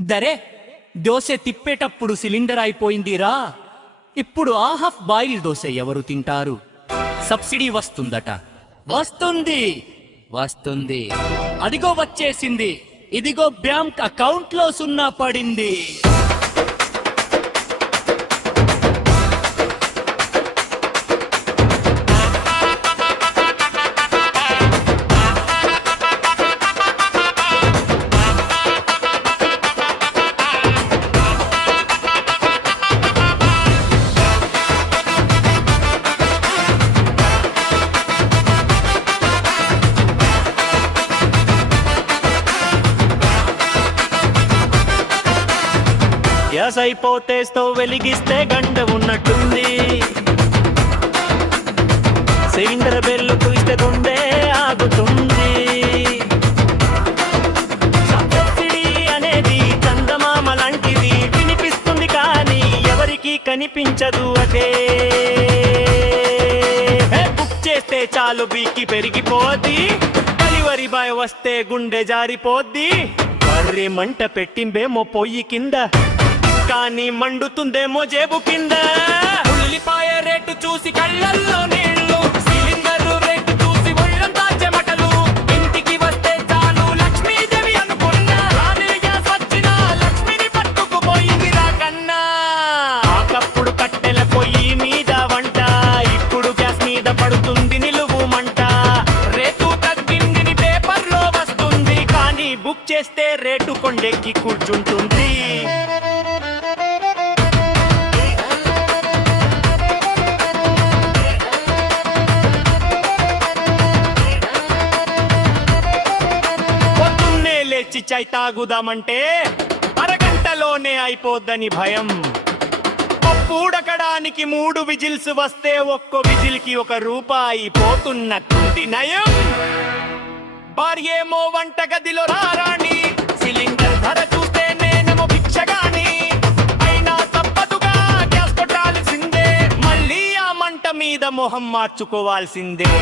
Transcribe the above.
దరే దోశ తిప్పేటప్పుడు సిలిండర్ అయిపోయిందిరా. ఇప్పుడు ఆ హాఫ్ బాయిల్ దోశ ఎవరు తింటారు? సబ్సిడీ వస్తుందట. వస్తుంది వస్తుంది, అదిగో వచ్చేసింది. ఇదిగో బ్యాంక్ అకౌంట్ లో సున్నా పడింది. గ్యాస్ అయిపోతే స్టవ్ వెలిగిస్తే గంట ఉన్నట్టుంది. సిలిండర్ బెల్లు చూస్తే గుండె ఆగుతుంది. సబ్సిడీ అనేది చందమామ లాంటిది, వినిపిస్తుంది కానీ ఎవరికి కనిపించదు. అదే బుక్ చేస్తే చాలు బీకి పెరిగిపోద్ది. డెలివరీ బాయ్ వస్తే గుండె జారిపోద్ది. మర్రి మంట పెట్టిందేమో పొయ్యి కింద, కానీ మండుతుందేమో జేబు కింద. ఉల్లిపాయ రేటు చూసి కళ్ళల్లో నీళ్లు, సిలిండర్ రేటు చూసి ఒళ్ళంతా చెమటలు. ఇంటికి వస్తే చాలు లక్ష్మీదేవి అనుకున్నా, రానే గ్యాస్ వచ్చినా లక్ష్మిని పట్టుకుపోయింది రాకన్నా. ఒకప్పుడు కట్టెల పొయ్యి మీద వంట, ఇప్పుడు గ్యాస్ మీద పడుతుంది నిలువు మంట. రేటు తగ్గింది పేపర్లో వస్తుంది, కానీ బుక్ చేస్తే రేటు కొండెక్కి కూర్చుంటుంది. చాయ్ తాగుదామంటే అరగంటలోనే అయిపోద్దని భయం. పప్పు ఉడకడానికి 3 విజిల్స్ వస్తే ఒక్కో విజిల్ కి ₹1 పోతున్నట్టుంది నయం. భార్యేమో వంట గదిలో రారాణి, సిలిండర్ ధర చూస్తే నేనేమో భిక్షగాని. అయినా తప్పదుగా గ్యాస్ కొట్టాల్సిందే, మళ్ళీ ఆ మంట మీద మొహం మార్చుకోవాల్సిందే.